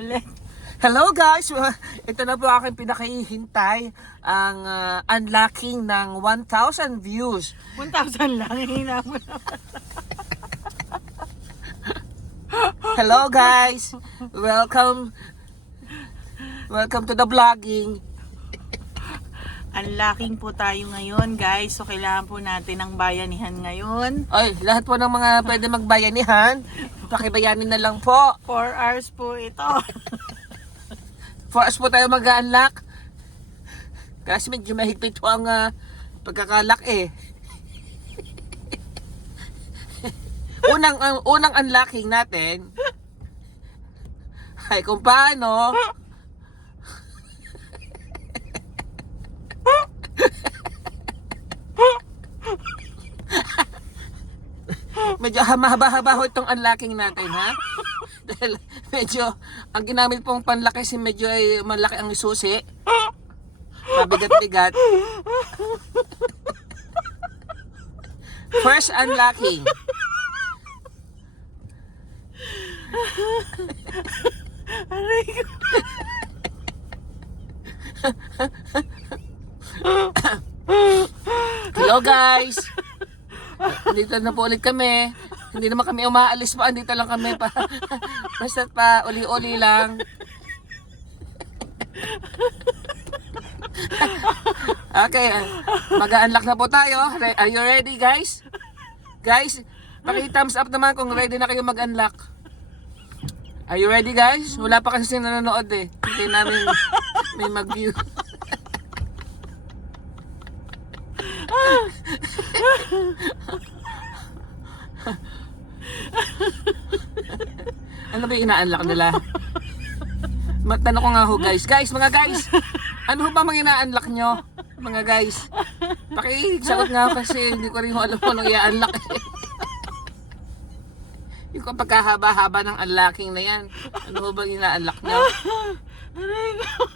Ulit. Hello guys! Ito na po aking pinakahihintay ang unlocking ng 1,000 views. 1,000 lang. Hina mo na. Hello guys! Welcome to the vlogging. Unlocking po tayo ngayon, guys. So, kailangan po natin ng bayanihan ngayon. Ay, lahat po ng mga pwede magbayanihan, pakibayanin na lang po. 4 hours po ito. 4 hours po tayo mag-unlock. Kasi medyo mahigpit po ang pagkakalak eh. unang unlocking natin ay kung paano medyo mahaba-haba ho itong unlocking natin, ha? Dahil medyo ang ginamit pong panlaki si medyo ay malaki ang susi. Mabigat-bigat. First unlocking. Aray ko. Hello guys. Dito na po ulit kami. Hindi naman kami umaalis pa. Andito lang kami pa. Basta pa uli-uli lang. Okay. Mag-unlock na po tayo. Are you ready guys? Guys, paki-thumbs up naman kung ready na kayo mag-unlock. Are you ready guys? Wala pa kasi nanonood eh. Hindi namin may mag-view. Ano ba yung ina-unlock nila? Tanong ko nga ho guys. Guys, mga guys. Ano ho ba mga ina-unlock nyo? Mga guys. Pakisagot nga kasi hindi ko rin alam kung anong i-unlock eh. Yung pagkahaba-haba ng unlocking na yan. Ano ho ba yung ina-unlock nyo? Aray ko.